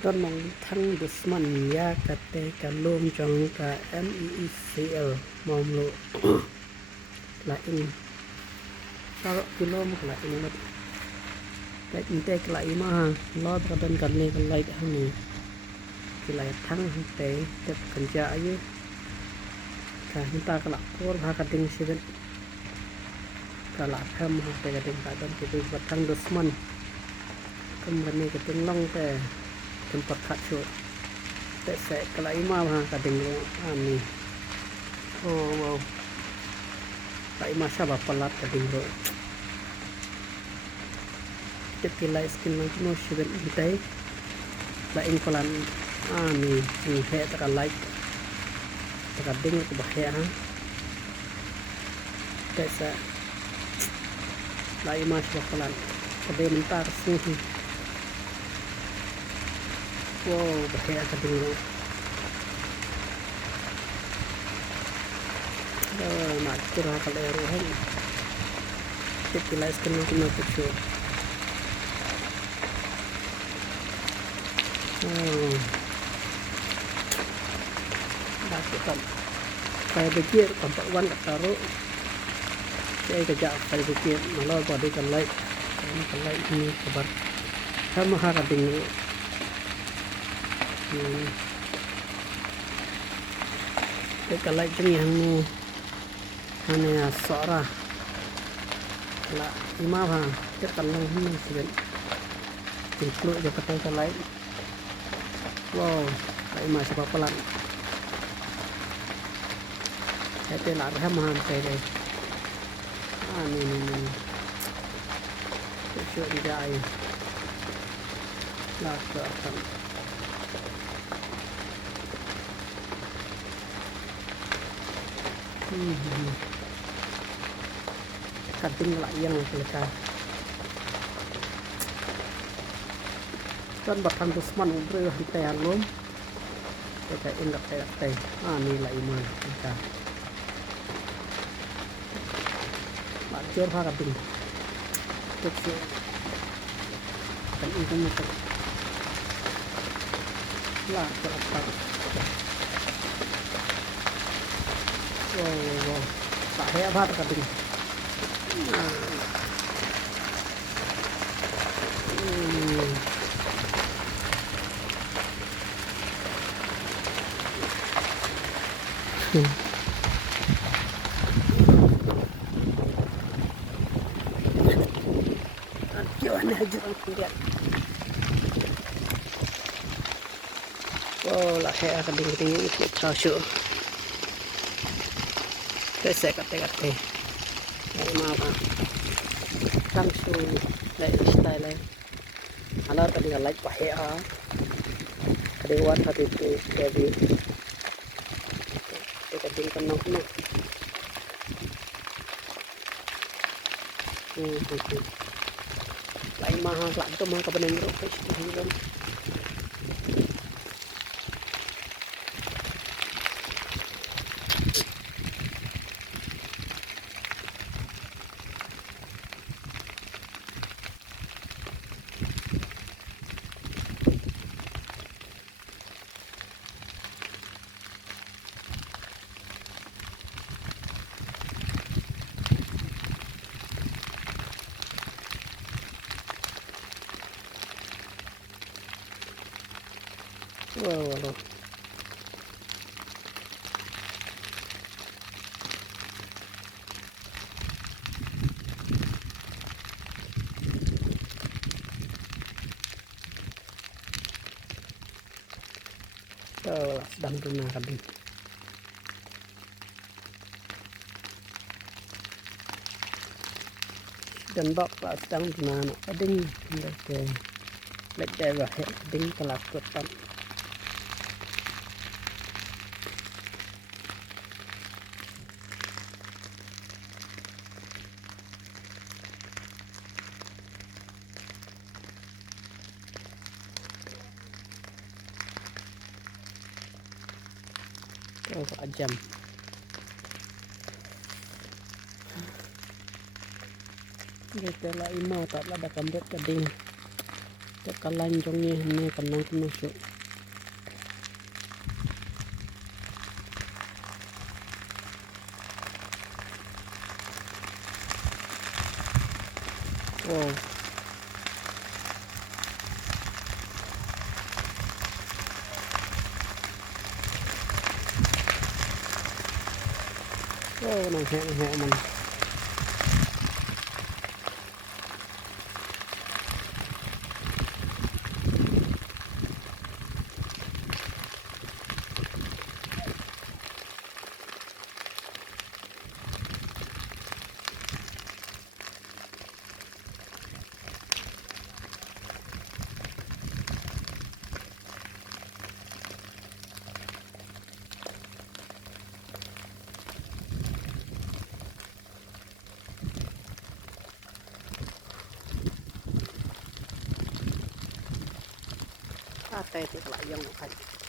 Don mong thang dusman ya kate kalum jong ka MECL mong lo la in saro kilom la in mat la in te la ima lo ka don kan ne kan lai hang ni ki lai thang te te kan ja ayu ka hinta ka la por ha ka ding siben ka la tham ha te ka ding ka don ki du thang dusman kam ni ka ding long te tempat kacau tesek kalau imam ha kadang ani oh wow tak masa bapa lat kadang ro tekilai skin lang no shiben intai la in kolan ani ni he tak like tak ding ko bahaya ha tesek la imam bapa lat kadang mentar sini wow bahaya kadang nak kira kalau erohan tekilai skin lang no kecil Bakit kaya pikir tempat wan tak taruh saya kerja kaya pikir malah body kalai ini kabar sama harap ini kalai ini yang hanya seorang lah imam ha kita lang ini sih include je kata kalai wow kai ma siapa pelan saya nak rahman saya deh ni cuci dia air lah ke akan cutting lại yang lekas kan bahkan dusman ubre hantai alum kita ingat teh ni lah iman kita macam apa kading kecil kan itu macam lah berapa wow tak hebat kading Jangan hajar lihat. Oh, lah saya akan tinggi ikut trasyo. Saya kata-kata. Maaf. Langsung style lain. Alar tadi like pakai Kadewat hati itu jadi. Kita tinggal nak. Lain mahal lagi tu mahal kebenaran rokok itu. Wow. Sedang guna kadang. Dan bak sedang guna kadang mereka lek daerah kadang kelakuan. Oh, ajam. Kita lah imau tak ada kambut kading. Te kalanjongnya ini kenang masuk. Wow. Wow, nang hek man. Ate itu kelayang kan.